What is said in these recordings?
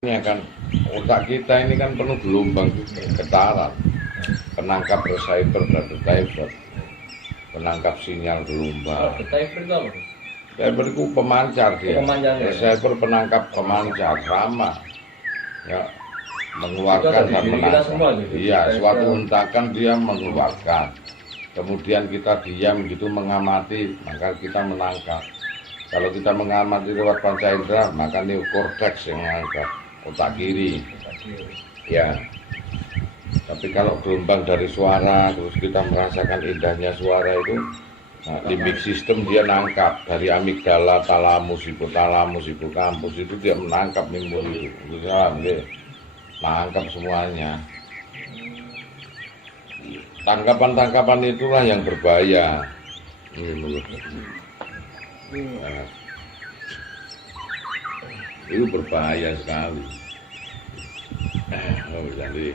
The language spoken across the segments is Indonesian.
Ini akan otak kita ini kan penuh gelombang getaran, penangkap receiver dan receiver, penangkap sinyal gelombang. Receiver itu apa? Receiver itu pemancar dia. Pemancarnya. Receiver penangkap pemancar sama, ya mengeluarkan dan menangkap. Iya, suatu hentakan dia mengeluarkan. Kemudian kita diam gitu mengamati, maka kita menangkap. Kalau kita mengamati lewat panca indera, maka neokortex yang mengangkat. Otak kiri, ya. Tapi kalau gelombang dari suara, terus kita merasakan indahnya suara itu, nah, limbik sistem dia nangkap dari amigdala, talamus, hipokampus itu dia menangkap memori itu, dia nangkap semuanya. Tangkapan-tangkapan itulah yang berbahaya. Nah, itu berbahaya sekali. Jadi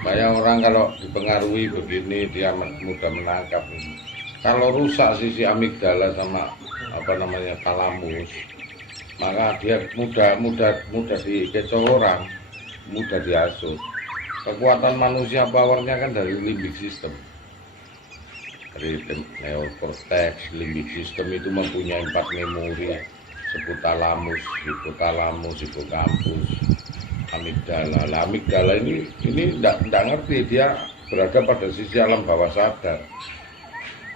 kayak orang kalau dipengaruhi begini dia mudah menangkap. Kalau rusak sisi amigdala sama talamus, maka dia mudah dikecoh orang, mudah dihasut. Kekuatan manusia powernya kan dari limbik sistem. Dari neokortex, limbik sistem itu mempunyai 4 memori, sebutalamus, hipokampus, amigdala. Nah, amigdala ini tidak ngerti, dia berada pada sisi alam bawah sadar.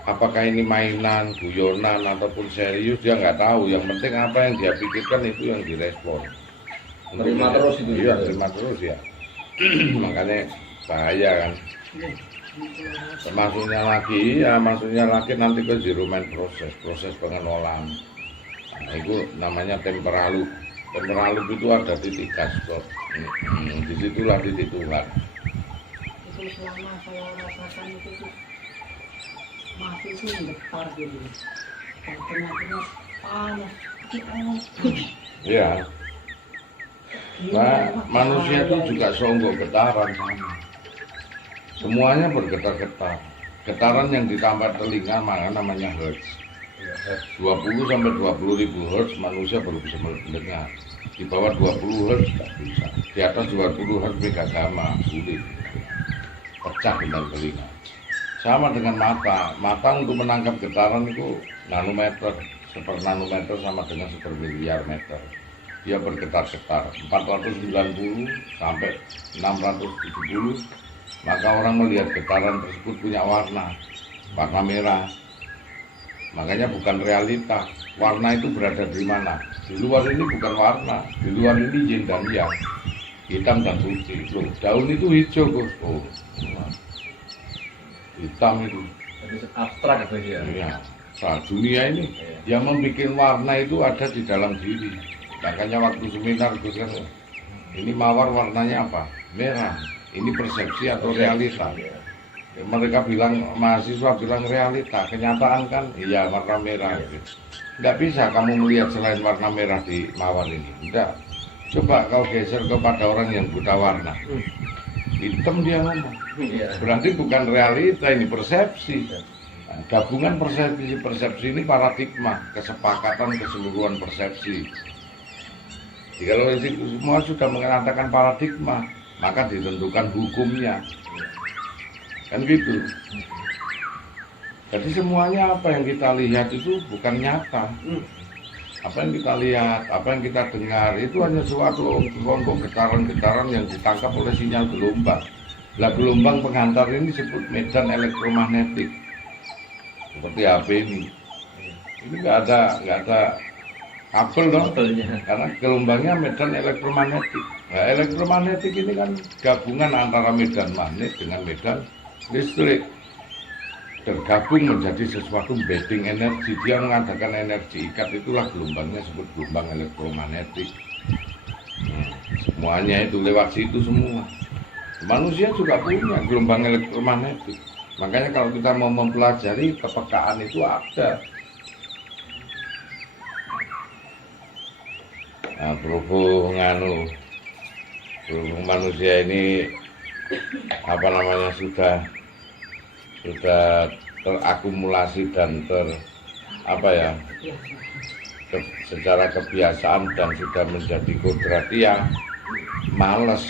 Apakah ini mainan, guyonan ataupun serius dia nggak tahu. Yang penting apa yang dia pikirkan itu yang direspon. Terima terus itu. Iya, terima terus ya. Makanya bahaya kan. Masuknya lagi nanti ke zero mind proses pengelolaan. Nah, itu namanya temperalup. Temperalup itu ada titik gaspol. Disitulah titik Tuhan. Itu selama saya rasakan itu mati sih getar gitu. Tengah-tengah panas. Iya. Nah, manusia itu juga songgok getaran sama. Semuanya bergetar-getar. Getaran yang ditambah telinga maka namanya hertz. 20 sampai 20 ribu hertz manusia baru bisa mendengar. Di bawah 20 hertz tidak bisa. Di atas 20 hertz mega gamma sulit. Pecah dengan telinga. Sama dengan mata. Mata untuk menangkap getaran itu nanometer. Nanometer sama dengan sepermiliar meter. Dia bergetar-getar 490 sampai 670. Maka orang melihat getaran tersebut punya warna merah. Makanya bukan realita. Warna itu berada di mana? Di luar ini bukan warna. Di luar ini yin dan yang, hitam dan putih. Loh, daun itu hijau kok. Oh, hitam itu. Jadi abstrak itu ya. Iya. Nah, dunia ini yang membuat warna itu ada di dalam diri. Makanya waktu seminar itu kan, ini mawar warnanya apa? Merah. Ini persepsi atau realita. Mereka bilang, mahasiswa bilang realita, kenyataan kan iya warna merah. Tidak bisa kamu melihat selain warna merah di mawar ini. Tidak. Coba kau geser kepada orang yang buta warna, hitam dia ngomong. Berarti bukan realita, ini persepsi. Nah, gabungan persepsi ini paradigma, kesepakatan keseluruhan persepsi. Jadi kalau semua sudah mengatakan paradigma, maka ditentukan hukumnya, kan gitu. Jadi semuanya apa yang kita lihat itu bukan nyata. Apa yang kita lihat, apa yang kita dengar itu hanya suatu kelompok getaran-getaran yang ditangkap oleh sinyal gelombang. Nah, gelombang penghantar ini disebut medan elektromagnetik, seperti HP ini. Ini nggak ada kabel dong, karena gelombangnya medan elektromagnetik. Nah, elektromagnetik ini kan gabungan antara medan magnet dengan medan listrik, tergabung menjadi sesuatu embedding energi. Dia mengadakan energi ikat, itulah gelombangnya disebut gelombang elektromagnetik. Semuanya itu lewat situ semua. Manusia juga punya gelombang elektromagnetik. Makanya kalau kita mau mempelajari kepekaan itu ada. Nah, berhubung manusia ini sudah terakumulasi dan secara kebiasaan dan sudah menjadi kodrat dia males,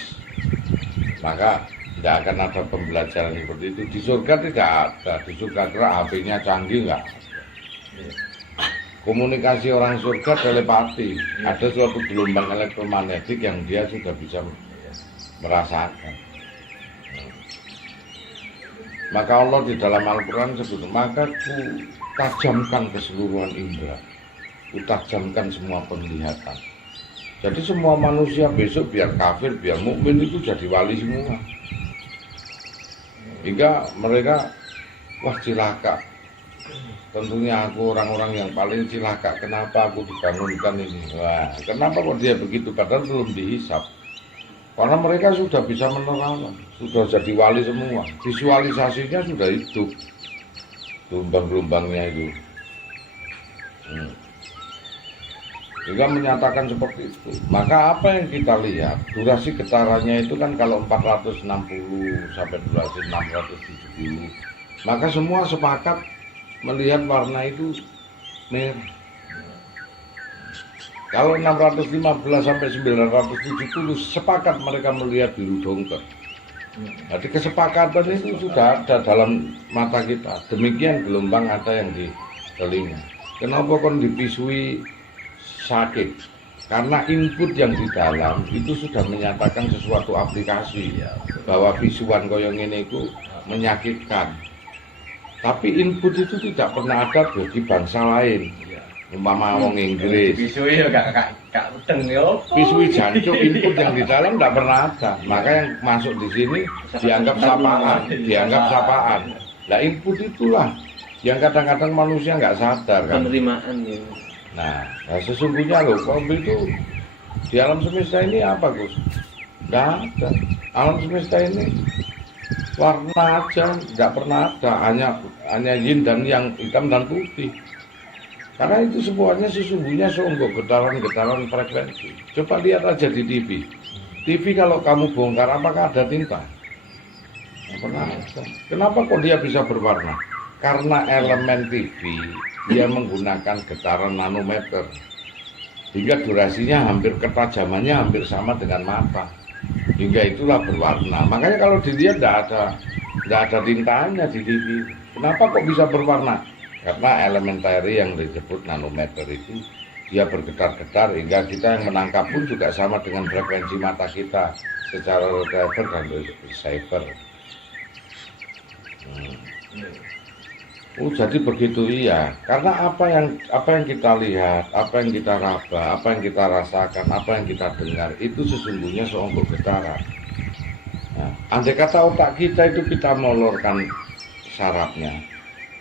maka tidak akan ada pembelajaran seperti itu. Di surga tidak ada, di surga HP-nya canggih nggak. Komunikasi orang surga telepati, ada suatu gelombang elektromagnetik yang dia sudah bisa merasakan. Maka Allah di dalam Al-Quran sebut, maka ku tajamkan keseluruhan indera, ku tajamkan semua penglihatan. Jadi semua manusia besok biar kafir, biar mukmin itu jadi wali semua. Hingga mereka, wah cilaka. Tentunya aku orang-orang yang paling cilaka. Kenapa aku dibangunkan ini? Wah, kenapa kok dia begitu? Padahal belum dihisap. Karena mereka sudah bisa menerawang, sudah jadi wali semua. Visualisasinya sudah hidup. Gelombang-gelombangnya itu. Juga menyatakan seperti itu. Maka apa yang kita lihat, durasi getarannya itu kan kalau 460 sampai durasi 670. Maka semua sepakat melihat warna itu merah. Kalau 615 sampai 970 sepakat mereka melihat biru dongker. Jadi kesepakatan itu sudah ada dalam mata kita. Demikian gelombang ada yang di telinga. Kenapa kon dipisui sakit? Karena input yang di dalam itu sudah menyatakan sesuatu aplikasi bahwa visuan koyong ini itu menyakitkan. Tapi input itu tidak pernah ada bagi bangsa lain. Umpama wong Inggris. Pisui ya gak udeng yo. Pisui jancuk input yang di dalam tidak pernah ada. Maka yang masuk di sini dianggap sapaan, dianggap sapaan. Nah input itulah yang kadang-kadang manusia nggak sadar kan. Penerimaan ya. Nah sesungguhnya loh, kalau itu di alam semesta ini apa Gus? Nggak ada. Alam semesta ini warna aja, nggak pernah ada. Hanya yin dan yang, hitam dan putih. Karena itu semuanya sesungguhnya seonggok getaran-getaran frekuensi. Coba lihat aja di TV. TV kalau kamu bongkar, apakah ada tinta? Nggak pernah ada. Kenapa kok dia bisa berwarna? Karena elemen TV dia menggunakan getaran nanometer. Hingga durasinya hampir, ketajamannya hampir sama dengan mata. Hingga itulah berwarna. Makanya kalau dilihat tidak ada tintanya di TV. Kenapa kok bisa berwarna? Karena elementary yang disebut nanometer itu dia bergetar-getar hingga kita yang menangkap pun juga sama dengan frekuensi mata kita secara receiver dan receiver. Jadi begitu iya. Karena apa yang kita lihat, apa yang kita raba, apa yang kita rasakan, apa yang kita dengar itu sesungguhnya seonggok getaran. Nah, andai kata otak kita itu kita molorkan sarafnya,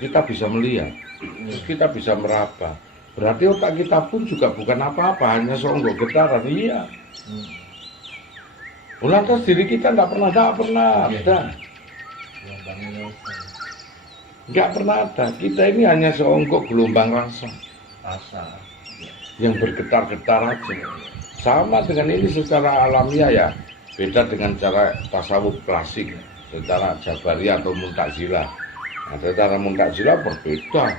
kita bisa melihat, terus kita bisa meraba. Berarti otak kita pun juga bukan apa-apa, hanya seonggok getaran. Iya. Lantas diri kita nggak pernah ada. Nggak pernah ada. Kita ini hanya seonggok gelombang rasa yang bergetar-getar aja. Sama dengan ini secara alamiah ya. Beda dengan cara tasawuf klasik, secara Jabariyah atau Mu'tazilah. Nah, secara Mu'tazilah berbeda.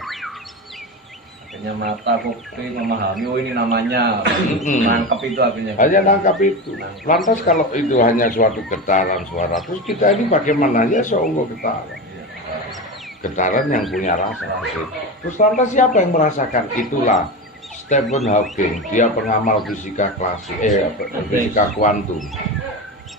Akhirnya mata kuping memahami, oh ini namanya, nangkep itu artinya. Hanya nangkap itu. Lantas kalau itu hanya suatu getaran suara, terus kita ini bagaimana ya seonggok getaran? Getaran yang punya rasa. Terus lantas siapa yang merasakan? Itulah Stephen Hawking, dia pengamal fisika klasik, fisika kuantum.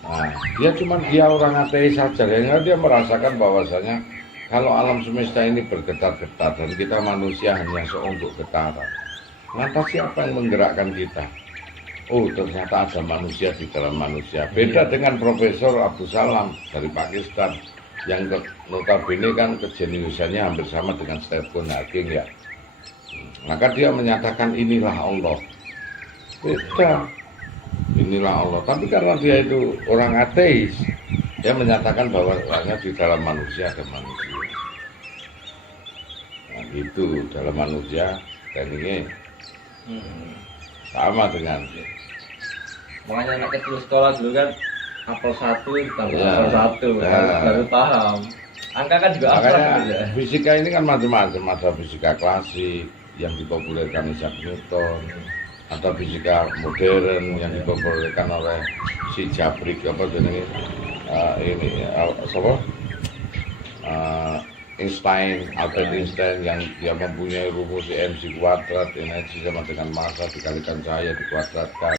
Nah, dia orang ateis saja, dia merasakan bahwasanya kalau alam semesta ini bergetar-getar dan kita manusia hanya seonggok getaran. Lantas siapa yang menggerakkan kita? Oh, ternyata ada manusia di dalam manusia. Beda dengan Profesor Abdul Salam dari Pakistan yang notabene kan kejeniusannya hampir sama dengan Stephen Hawking ya. Maka dia menyatakan inilah Allah. Beda. Inilah Allah. Tapi karena dia itu orang ateis, dia menyatakan bahwa hanya di dalam manusia ada manusia. Nah, itu dalam manusia dan ini sama dengan. Makanya anak kecil sekolah dulu kan apel 1 ditambah Ya. apel 1 baru paham. Angka kan juga abstrak Makanya gitu ya. fisika ini kan macam-macam, ada fisika klasik, yang dipopulerkan Isaac Newton, ada fisika modern yang dipopulerkan oleh si Jabrik apa jenenge Einstein, Albert Einstein, yang dia mempunyai rumus MC kuadrat, energi sama dengan massa dikalikan cahaya dikuadratkan.